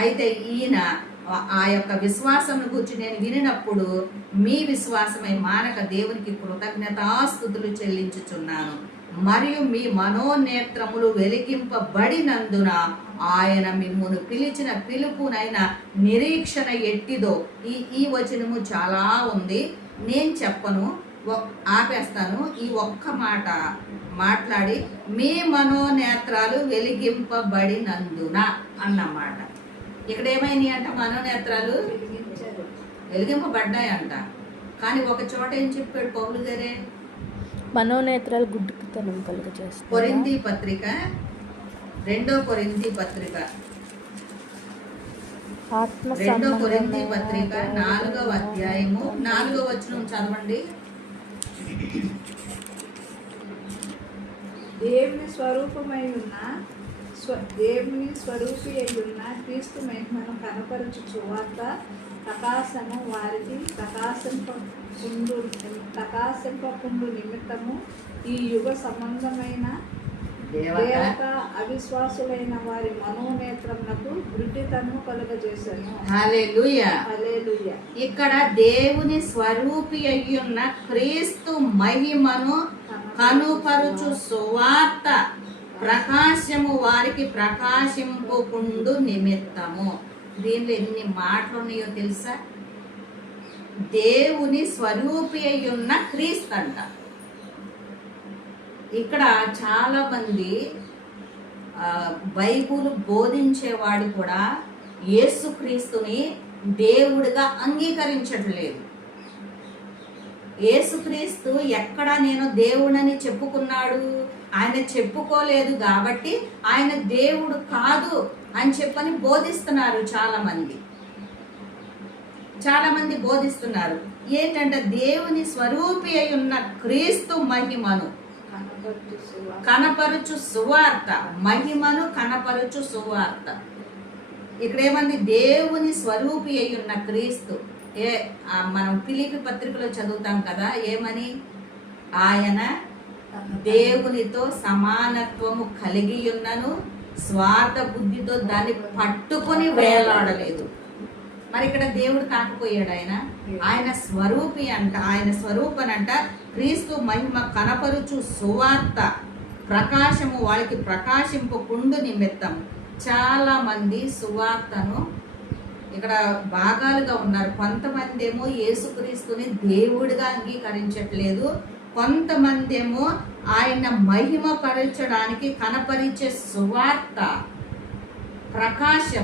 అయితే ఈయన ఆ యొక్క విశ్వాసం గురించి నేను వినినప్పుడు మీ విశ్వాసమై మానక దేవునికి కృతజ్ఞతాస్తుతులు చెల్లించుచున్నాను. మరియు మీ మనోనేత్రములు వెలిగింపబడినందున ఆయన మిమ్మును పిలిచిన పిలుపునైన నిరీక్షణ ఎట్టిదో. ఈ వచనము చాలా ఉంది, నేను చెప్పను, ఆపేస్తాను. ఈ ఒక్క మాట మాట్లాడి మీ మనోనేత్రాలు వెలిగింపబడినందున అన్నమాట. ఇక్కడ ఏమైనాయి అంట? మనోనేత్రాలు వెలిగింపబడ్డాయంట. కానీ ఒక చోట ఏం చెప్పాడు పౌలు గారే? మనోనేత్రాలు గుడ్డితనం కలుగజేస్తాయి. కొరింథీ పత్రిక 2 కొరింథీ పత్రిక 2 కొరింథీ పత్రిక 4వ అధ్యాయము 4వ వచనం చదవండి. దేవుని స్వరూపమై ఉన్న దేవుని స్వరూపి అయి ఉన్న క్రీస్తు మహిమను కనపరచు సువార్త ప్రకాశము వారికి ప్రకాశింపకుండు నిమిత్తము ఈ యుగ సంబంధమైన దేవత అవిశ్వాసులైన వారి మనోనేత్రములకు గుడ్డితనము కలుగజేశాను. హల్లెలూయా. హల్లెలూయా. ఇక్కడ దేవుని స్వరూపి అయ్యున్న క్రీస్తు మహిమను కనుపరుచు సువార్త ప్రకాశము వారికి ప్రకాశింపకుండు నిమిత్తము. దీనిలో ఎన్ని మాటలు ఉన్నాయో తెలుసా? దేవుని స్వరూపి అయ్యున్న క్రీస్తు అంట. ఇక్కడ చాలా మంది బైబుల్ బోధించేవాడు కూడా యేసుక్రీస్తుని దేవుడిగా అంగీకరించట్లేదు. యేసుక్రీస్తు ఎక్కడ నేను దేవుడని చెప్పుకున్నాడు? ఆయన చెప్పుకోలేదు కాబట్టి ఆయన దేవుడు కాదు అని చెప్పని బోధిస్తున్నారు చాలా మంది బోధిస్తున్నారు. ఏంటంటే దేవుని స్వరూపి అయి ఉన్న క్రీస్తు మహిమను కనపరుచు సువార్త, మహిమను కనపరుచు సువార్త. ఇక్కడ ఏమంది? దేవుని స్వరూపి అయి ఉన్న క్రీస్తు. మనం ఫిలిప్పీ పత్రికలో చదువుతాం కదా, ఏమని? ఆయన దేవునితో సమానత్వము కలిగి ఉన్నను, స్వార్థ బుద్ధితో దాన్ని పట్టుకొని వేలాడలేదు. మరి ఇక్కడ దేవుడు కాకపోయాడు, ఆయన స్వరూపి అంట. ఆయన స్వరూపనంట క్రీస్తు మహిమ కనపరుచు సువార్త ప్రకాశము వాళ్ళకి ప్రకాశింపకుండు నిమిత్తం. చాలా మంది సువార్తను ఇక్కడ భాగాలుగా ఉన్నారు. కొంతమంది ఏమో యేసుక్రీస్తుని దేవుడిగా అంగీకరించట్లేదు, కొంతమంది ఏమో ఆయన మహిమ పరచడానికి కనపరిచే సువార్త ప్రకాశం